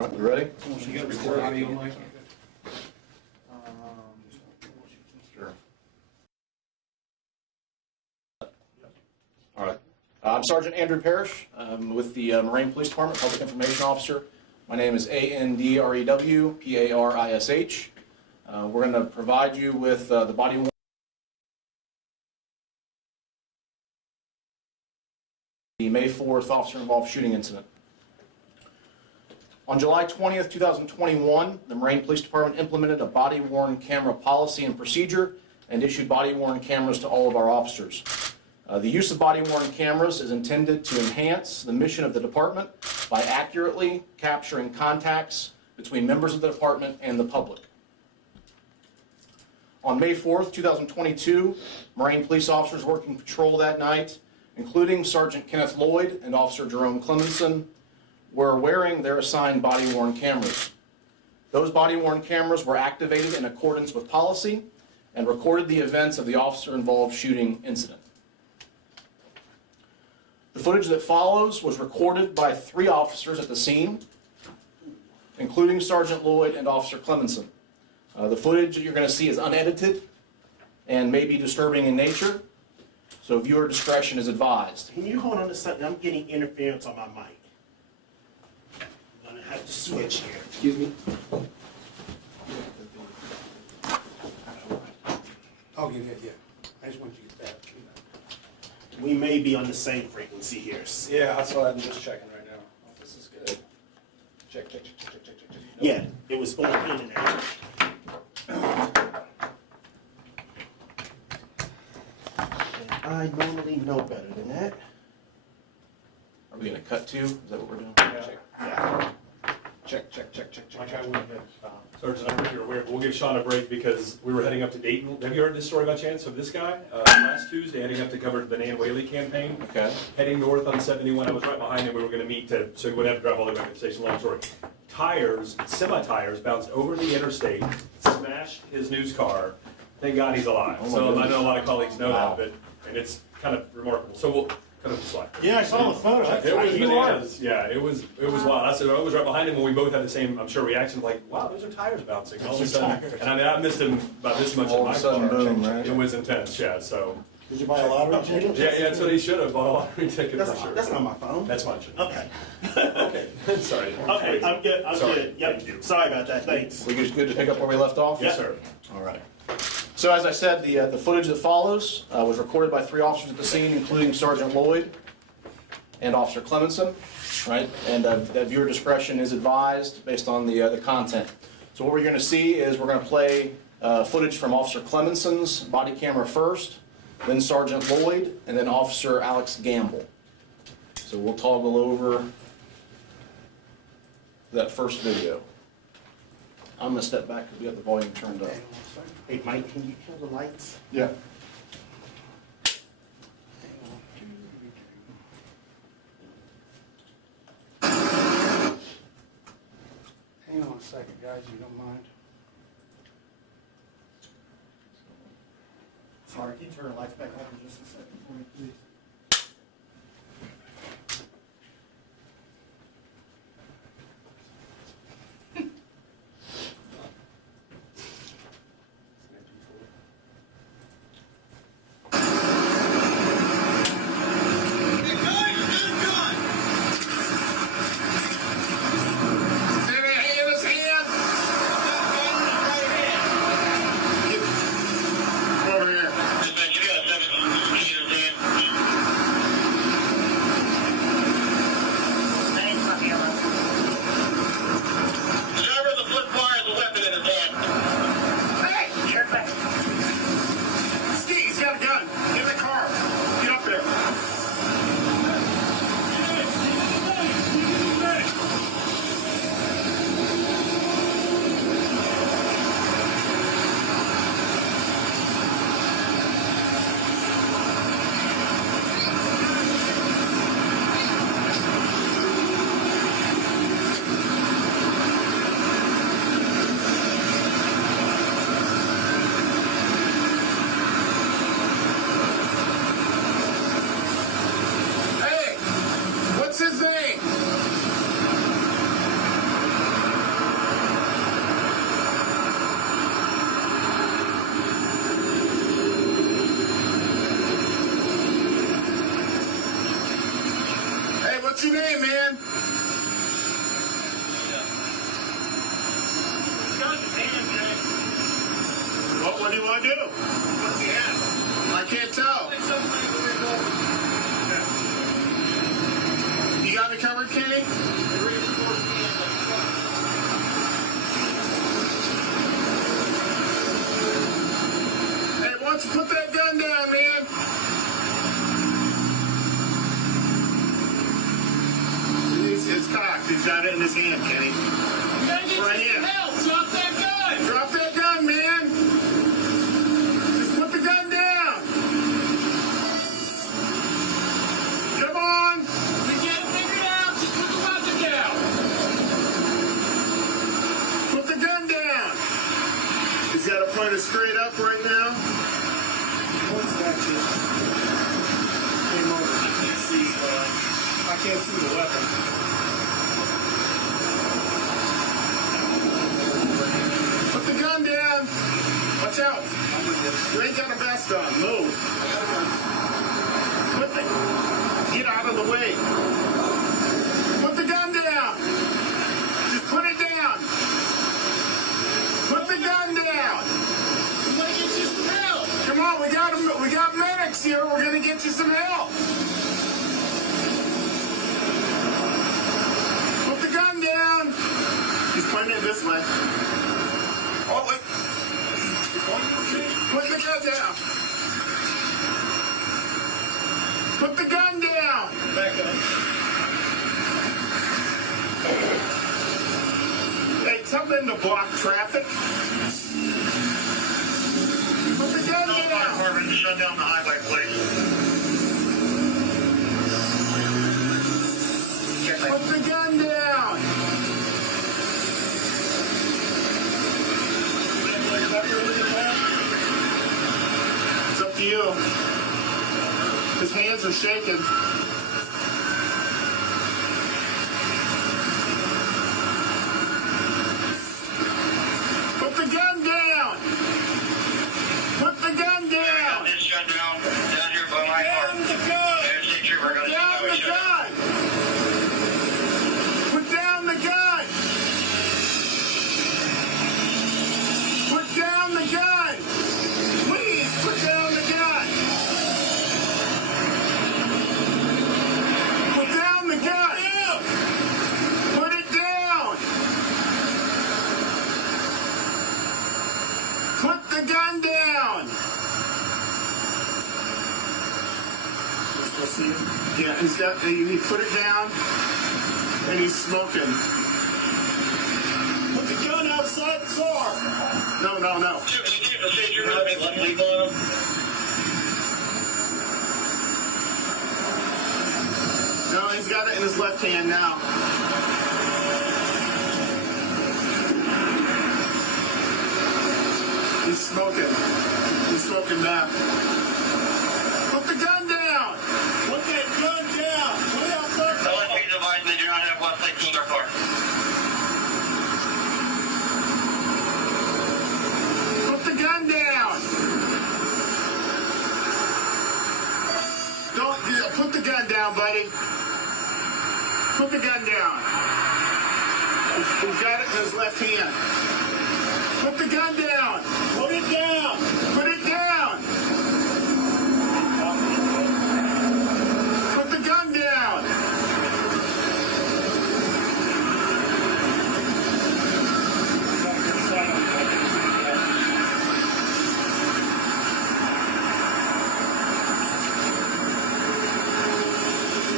You ready? You got to record audio, Mike? Sure. All right. I'm Sergeant Andrew Parrish. I'm with the Marine Police Department, Public Information Officer. My name is Andrew Parish. We're going to provide you with the body worn. The May 4th officer-involved shooting incident. On July 20th, 2021, the Marine Police Department implemented a body-worn camera policy and procedure and issued body-worn cameras to all of our officers. The use of body-worn cameras is intended to enhance the mission of the department by accurately capturing contacts between members of the department and the public. On May 4th, 2022, Marine police officers working patrol that night, including Sergeant Kenneth Lloyd and Officer Jerome Clemenson, were wearing their assigned body-worn cameras. Those body-worn cameras were activated in accordance with policy and recorded the events of the officer-involved shooting incident. The footage that follows was recorded by 3 officers at the scene, including Sergeant Lloyd and Officer Clemenson. The footage that you're going to see is unedited and may be disturbing in nature, so viewer discretion is advised. Can you hold on a second? I'm getting interference on my mic. I'm going to have to switch here. Excuse me? I'll get it, yeah. I just want you to get that. We may be on the same frequency here. Yeah, that's what I'm just checking right now. Oh, this is good. Check. Yeah, it was going in and out. I normally know better than that. Are we going to cut to? Is that what we're doing? Yeah. Check. Like I would have. Sergeant, I'm sure you're aware, but we'll give Sean a break because we were heading up to Dayton. Have you heard this story by chance of this guy? Last Tuesday, heading up to cover the Nan Whaley campaign. Okay. Heading north on 71. I was right behind him. We were going to meet so he wouldn't have to drive all the way back to the station. Long story. Semi-tires bounced over the interstate, smashed his news car. Thank God he's alive. So I know a lot of colleagues know that, and it's kind of remarkable. So we'll cut him a slack. Yeah, I saw the photo. It was bananas. Yeah, it was wild. I said I was right behind him when we both had the same, I'm sure, reaction. Like, wow, those are tires bouncing. All of a sudden, and I mean, I missed him by this much in my car. Boom, right? It was intense. Yeah. So. Did you buy a lottery ticket? Yeah, that's what he should have bought a lottery ticket for sure. That's not my phone. That's mine. Okay. Okay. Sorry. Okay, I'm good. I'm Sorry. good. Yep. Sorry about that. Thanks. We just good to pick up where we left off? Yes, sir. All right. So as I said, the footage that follows was recorded by 3 officers at the scene, including Sergeant Lloyd and Officer Clemenson, right? And that viewer discretion is advised based on the content. So what we're going to see is we're going to play footage from Officer Clemenson's body camera first, then Sergeant Lloyd, and then Officer Alex Gamble. So we'll toggle over that first video. I'm going to step back because we got the volume turned up. Hey, Mike, can you kill the lights? Yeah. Hang on a second, guys, if you don't mind. Sorry, can you turn the lights back on for just a second for me, please? I do? What's he at? I can't tell. You got me covered, Kenny? Hey, why don't you put that gun down, man? It's cocked. He's got it in his hand, Kenny. Right here. Drop that gun! Drop that gun, man. Just put the gun down. Come on. We get it figured out. Just put the weapon down. Put the gun down. He's got to point it straight up right now. What's that shit? Came over. I can't see the weapon. Put the gun down. Watch out. You ain't got a vest on. Move. Get out of the way. Put the gun down. Just put it down. Put the gun down. We want to get you some help. Come on, we got medics here. We're gonna get you some help. Put the gun down. He's pointing it this way. Oh wait. Put the gun down. Put the gun down. Back up. Hey, tell them to block traffic. Put the gun down. Shut down the highway, please. Put the gun down. It's up to you. His hands are shaking. Put the gun down. Put the gun down. This shut down. Down here by my car. Down the gun. There's the trooper gonna Down the gun. Put down the gun. Put down the gun. Please put down the gun. Put down the gun. Put it down. Put the gun down. Still see him? Yeah, he put it down and he's smoking. Put the gun outside the car. No. No, he's got it in his left hand now. He's smoking. He's smoking back. Put the gun down. Put that gun down. Put it outside the car. LSP's advised they do not have left sight in their car. Put the gun down. Put the gun down, buddy. Put the gun down. He's got it in his left hand. Put the gun down. Put it down. Put it down. Put the gun down.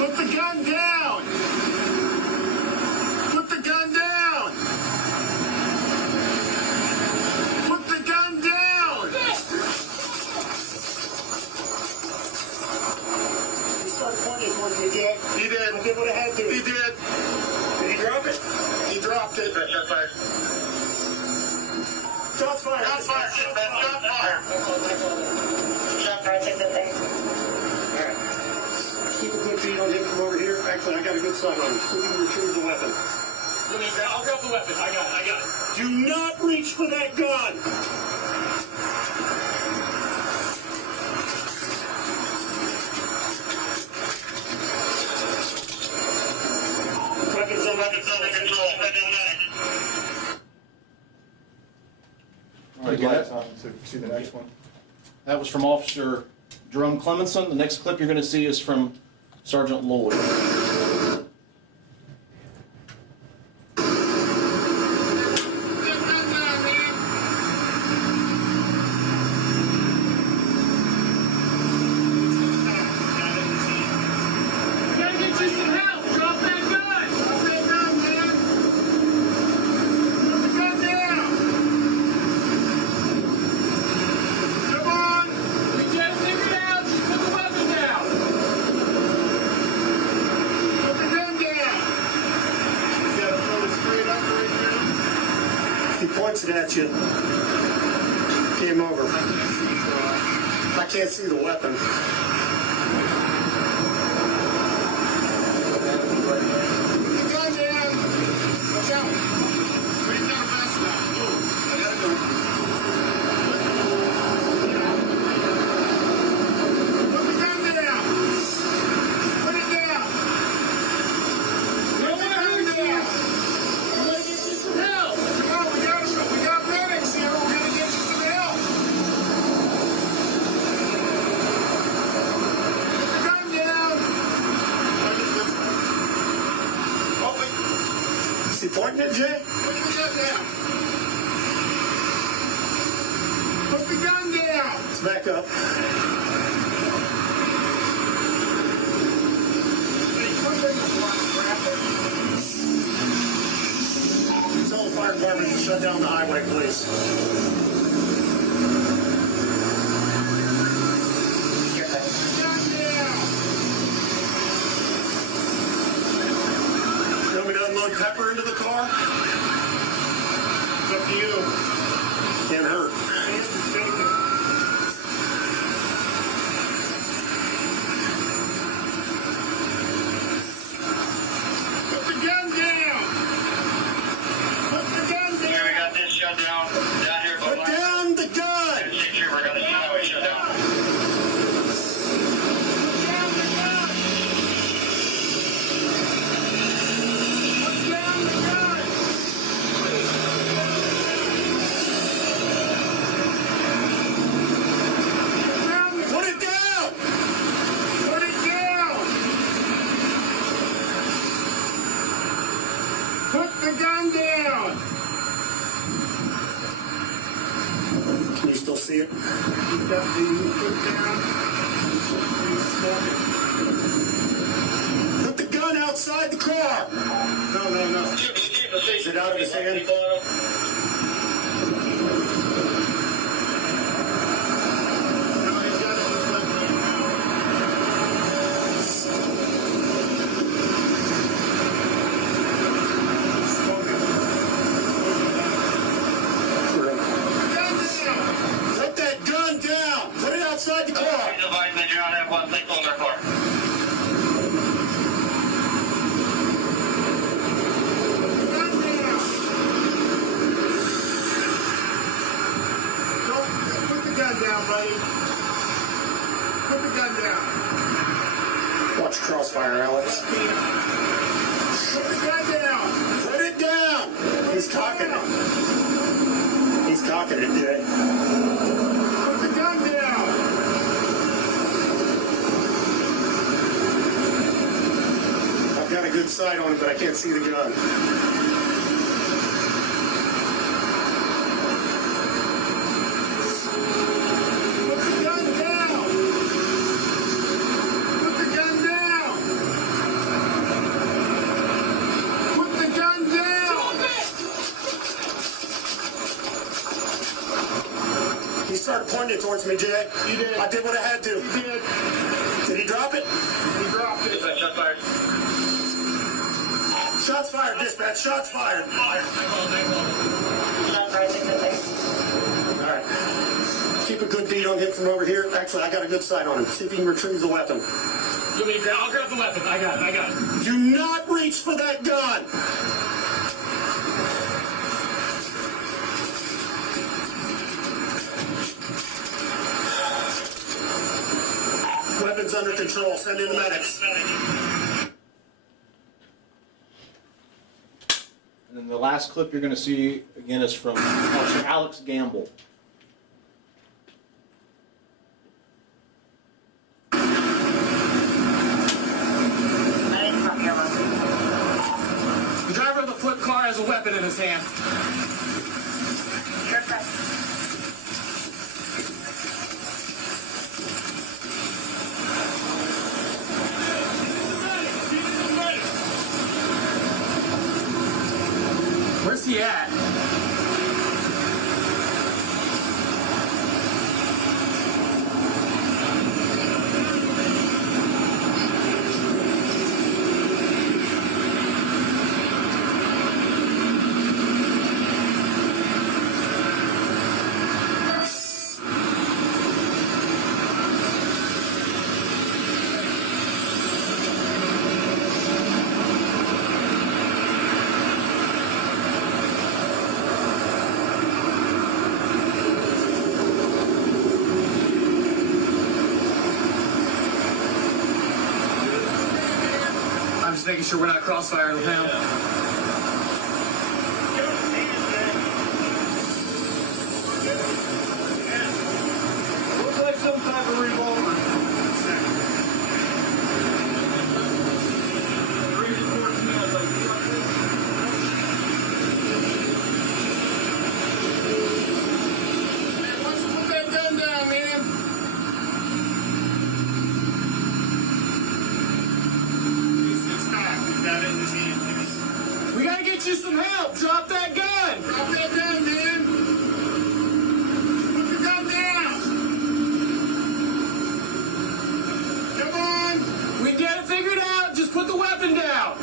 Put the gun down. Put the gun down. Put the gun down. He started pointing towards me, Jack. He did. I did what I had to. He did. Did he drop it? He dropped it. Shut fire. Shots fired. Shot fire. Shot fire. Shot fire. Take that thing. Keep a good beat on him from over here. Actually, I got a good sight on him. We can retrieve the weapon. I'll grab the weapon. I got it. Do not reach for that gun. Weapons on Weapons under control. All right, Good lights guy. on to see the next one. That was from Officer Jerome Clemenson. The next clip you're going to see is from Sergeant Lloyd. He points it at you. Game over. I can't see the weapon. Put the gun down. Watch out. Bring down fast now. Move. I gotta go. Put the gun down. Put it down. Put the gun down. I'm gonna get you some help. Come on, we got medics here. We're gonna get you some help. Put the gun down. Is he pointing at Jay? Put the gun down. Put the gun down. Let's back up. Tell the fire department to shut down the highway, please. You want me to unload pepper into the car? It's up to you. Can't hurt. Put the gun down. Put the gun Here, we down. got this shut down here. Put down the gun! 6 Trooper got this highway shut down. Put down the gun. Put down the gun. Put it down! Put it down. Put the gun down. Can you still see it? You got the put down. Put the gun outside the car! No. Is it out of his hand? No, he's got it in his left hand now. Put Put that gun down! Put it outside the car! Dividing the John F1 6 on their car. Put the gun down, buddy. Put the gun down. Watch crossfire, Alex. Put the gun down. Put it down! He's cocking it. He's cocking it, Jay. Put the gun down. I've got a good sight on it, but I can't see the gun. Put the gun down. Put the gun down. Put the gun down. He started pointing it towards me, Jay. He did. I did what I had to. He did. Did he drop it? He dropped it. Shut fired. Shots fired, dispatch. Shots fired. Shot fired 6 All right. Keep a good beat on him from over here. Actually, I got a good sight on him. See if he can retrieve the weapon. I'll grab the weapon. I got it. Do not reach for that gun! Weapons under control. Send in the medics. And then the last clip you're going to see, again, is from Officer Alex Gamble. in his hand. Sure, press. Where's he at? I'm just making sure we're not crossfiring with him. Looks like some type of revolver. 3 to 14, I was like, you like this? Man, why don't you put that gun down, man? It's cocked. He's got it in his hand. We gotta get you some help. Drop that gun. Drop that gun, man. Put the gun down. Come on. We get it figured out. Just put the weapon down.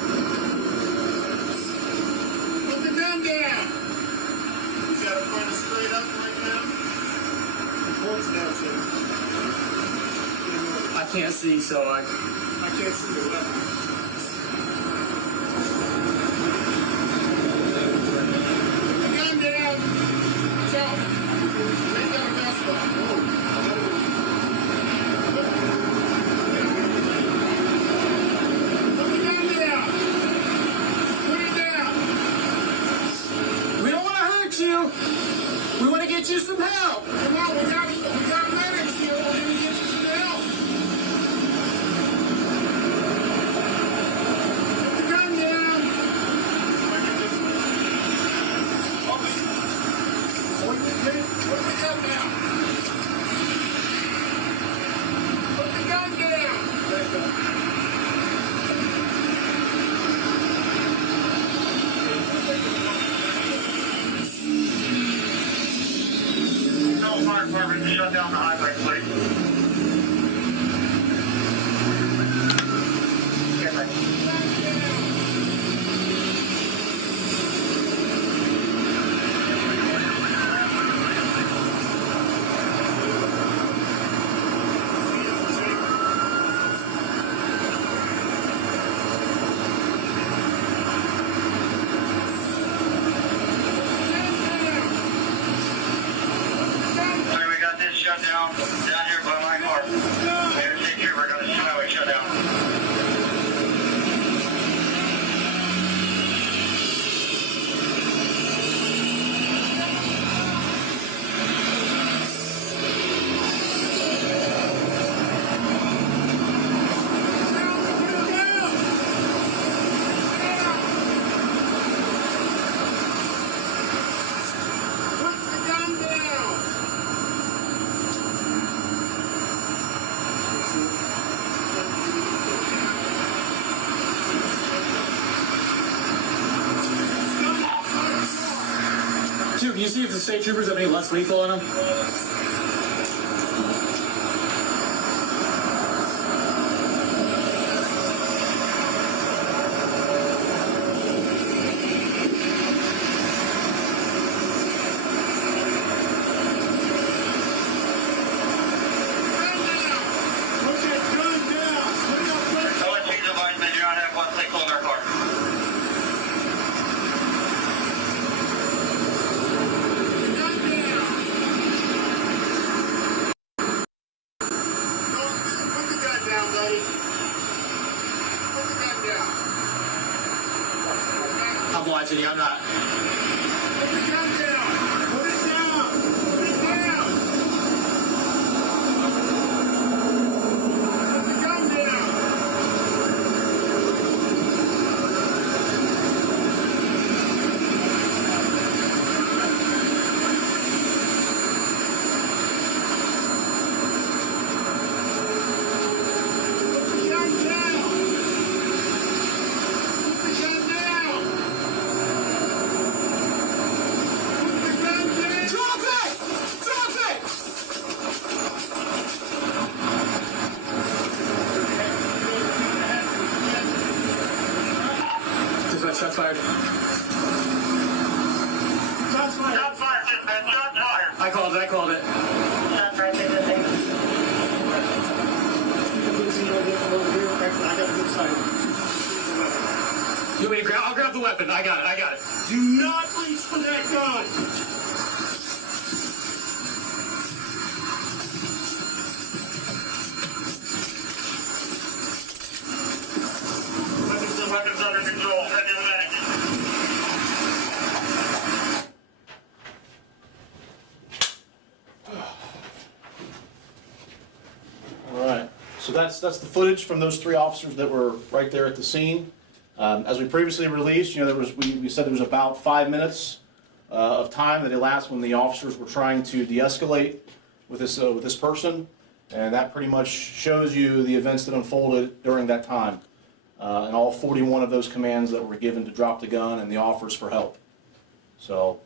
Put the gun down. He's got to point it straight up right now. Points down, sir. I can't see, so I can't see the weapon. Put the gun down. So, lay down the vest on. Put the gun down. Put it down. We don't want to hurt you. We want to get you some help. Come on, we got medics here. We're going to get you some help. Put the gun down. Put the gun down. Put the gun down. No fire department to shut down the highway, please. Yes, sir. Sir, we got this shut down here by my car. Mayor State Trooper got this highway shut down. Put the gun down. Dude, can you see if the state troopers have any less lethal in them? Put that gun down. Put it up, put it So let's take the advice that you not have one lethal in our car. gun down. Put the gun down, buddy. Put the gun down. I'm watching you. I'm not. Put the gun down. Put it down. Put it down. Put the gun down. I called it. That's right, they did think. I got this side. You want me to grab? I'll grab the weapon. I got it. Do not reach for that gun. Weapons under control. Send you the medic. All right, so that's the footage from those 3 officers that were right there at the scene. As we previously released, you know, we said there was about 5 minutes of time that elapsed when the officers were trying to de-escalate with this person, and that pretty much shows you the events that unfolded during that time, and all 41 of those commands that were given to drop the gun and the offers for help. So,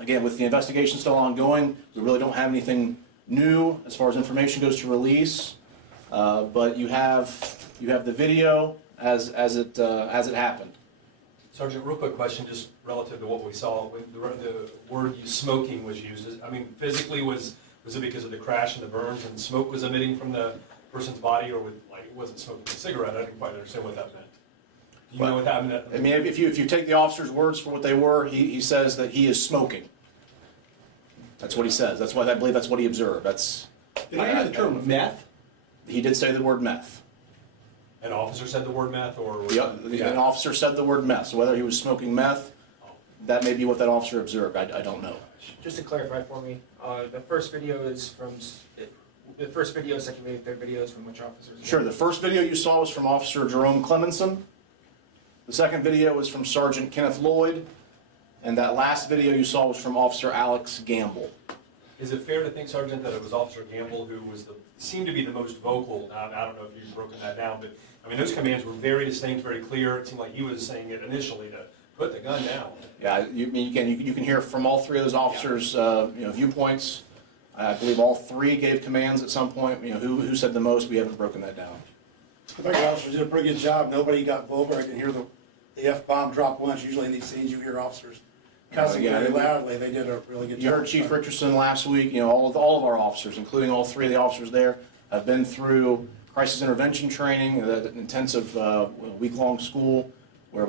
again, with the investigation still ongoing, we really don't have anything new as far as information goes to release, but you have the video as it happened. Sergeant, real quick question, just relative to what we saw when the word smoking was used. I mean, physically, was it because of the crash and the burns and smoke was emitting from the person's body, or it wasn't smoking a cigarette? I didn't quite understand what that meant. Do you know what happened? I mean, if you take the officer's words for what they were, he says that he is smoking. That's what he says. That's why I believe that's what he observed. Did I hear the term meth? He did say the word meth. An officer said the word meth, or An officer said the word meth. So whether he was smoking meth, that may be what that officer observed. I don't know. Just to clarify for me, the first video is from the first video, second video, third video is from which officers? Sure. The first video you saw was from Officer Jerome Clemenson. The second video was from Sergeant Kenneth Lloyd, and that last video you saw was from Officer Alex Gamble. Is it fair to think, Sergeant, that it was Officer Gamble who seemed to be the most vocal? I don't know if you've broken that down, but I mean, those commands were very distinct, very clear. It seemed like he was saying it initially to put the gun down. Yeah, you can hear from all 3 of those officers' viewpoints. I believe all 3 gave commands at some point. You know, who said the most? We haven't broken that down. I think the officers did a pretty good job. Nobody got vulgar. I can hear the F-bomb drop once. Usually in these scenes you hear officers cussing very loudly. They did a really good job. You heard Chief Richardson last week. You know, all of our officers, including all 3 of the officers there, have been through crisis intervention training, the intensive week-long school where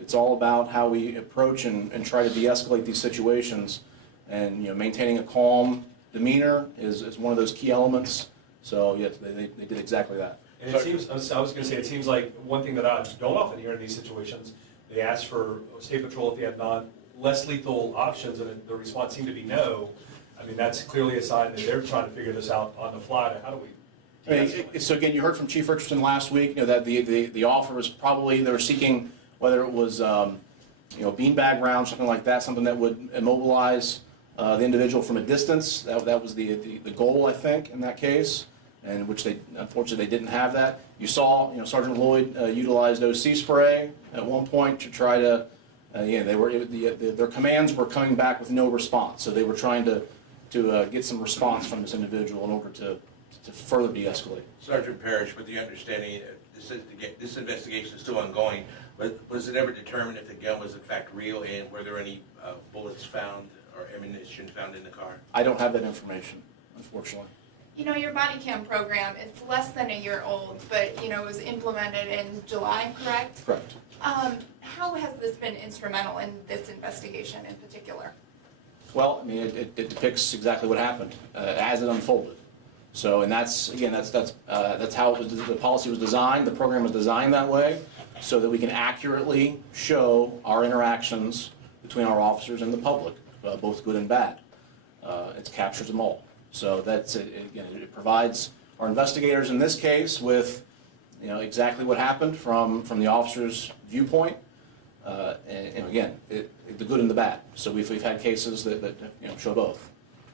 it's all about how we approach and try to de-escalate these situations, and maintaining a calm demeanor is one of those key elements. So yes, they did exactly that. And it seems, I was going to say, it seems like one thing that I don't often hear in these situations, they ask for State Patrol if they have less lethal options, and the response seemed to be no. I mean, that's clearly a sign that they're trying to figure this out on the fly. How do we? So again, you heard from Chief Richardson last week, that the offer was probably, they were seeking whether it was beanbag rounds, something like that, something that would immobilize the individual from a distance. That was the goal, I think, in that case, and which unfortunately they didn't have that. You saw, Sergeant Lloyd utilized OC spray at one point to try to, their commands were coming back with no response, so they were trying to get some response from this individual in order to further de-escalate. Sergeant Parrish, with the understanding this investigation is still ongoing, but was it ever determined if the gun was in fact real, and were there any bullets found or ammunition found in the car? I don't have that information, unfortunately. Your bodycam program, it's less than a year old, but, it was implemented in July, correct? Correct. How has this been instrumental in this investigation in particular? Well, I mean, it depicts exactly what happened as it unfolded. So, and that's how the policy was designed. The program was designed that way, so that we can accurately show our interactions between our officers and the public, both good and bad. It captures them all. So that's it provides our investigators in this case with exactly what happened from the officer's viewpoint, and again, the good and the bad. So we've had cases that show both.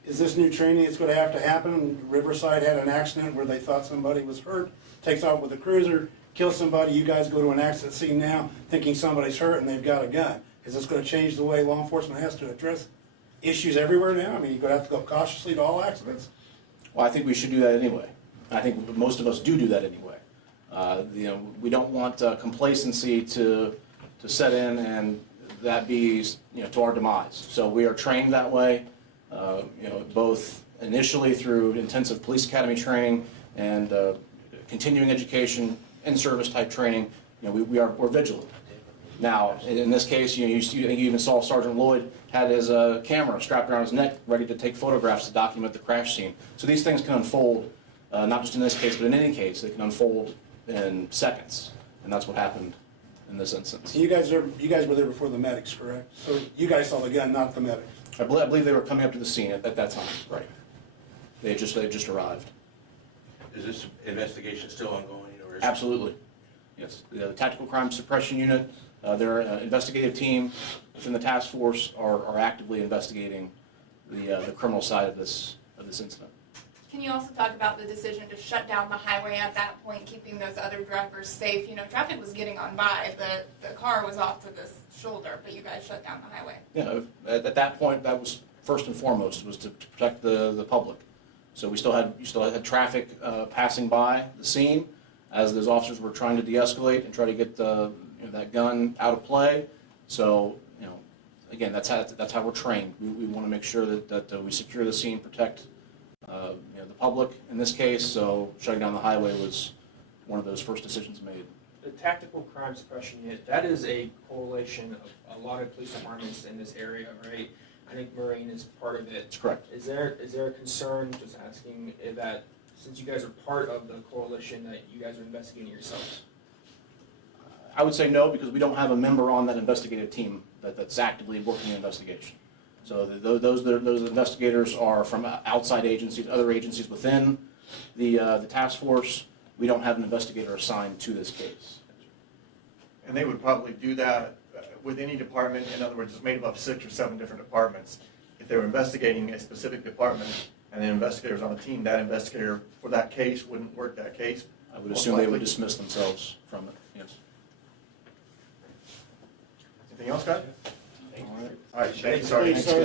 Is this new training that's going to have to happen? Riverside had an accident where they thought somebody was hurt, takes off with a cruiser, kills somebody. You guys go to an accident scene now thinking somebody's hurt and they've got a gun. Is this going to change the way law enforcement has to address issues everywhere now? I mean, you're going to have to go cautiously to all accidents? Well, I think we should do that anyway. I think most of us do that anyway. We don't want complacency to set in and that be to our demise. So we are trained that way. both initially through intensive police academy training and continuing education, in-service type training. We're vigilant. Now, in this case, you even saw Sergeant Lloyd had his camera strapped around his neck, ready to take photographs to document the crash scene. So these things can unfold, not just in this case, but in any case, they can unfold in seconds, and that's what happened in this instance. You guys were there before the medics, correct? So you guys saw the gun, not the medics. I believe they were coming up to the scene at that time. Right. They had just arrived. Is this investigation still ongoing? Or is Absolutely. Yes. The Tactical Crime Suppression Unit, their investigative team within the task force are actively investigating the criminal side of this incident. Can you also talk about the decision to shut down the highway at that point, keeping those other drivers safe? Traffic was getting on by, the car was off to the shoulder, but you guys shut down the highway. At that point, that was first and foremost, was to protect the public. So you still had traffic passing by the scene as those officers were trying to de-escalate and try to get that gun out of play. So again, that's how we're trained. We want to make sure that we secure the scene, protect the public in this case. So shutting down the highway was one of those first decisions made. The Tactical Crime Suppression Unit, that is a coalition of a lot of police departments in this area, right? I think Marine is part of it. That's correct. Is there a concern, just asking, that since you guys are part of the coalition, that you guys are investigating yourselves? I would say no, because we don't have a member on that investigative team that's actively working the investigation. So those investigators are from outside agencies, other agencies within the task force. We don't have an investigator assigned to this case. And they would probably do that with any department. In other words, it's made up of 6 or 7 different departments. If they were investigating a specific department and the investigators on a team, that investigator for that case wouldn't work that case. I would assume they would dismiss themselves from it, yes. Anything else, guys? All right. All right, thanks, Sergeant. Thanks, Sergeant.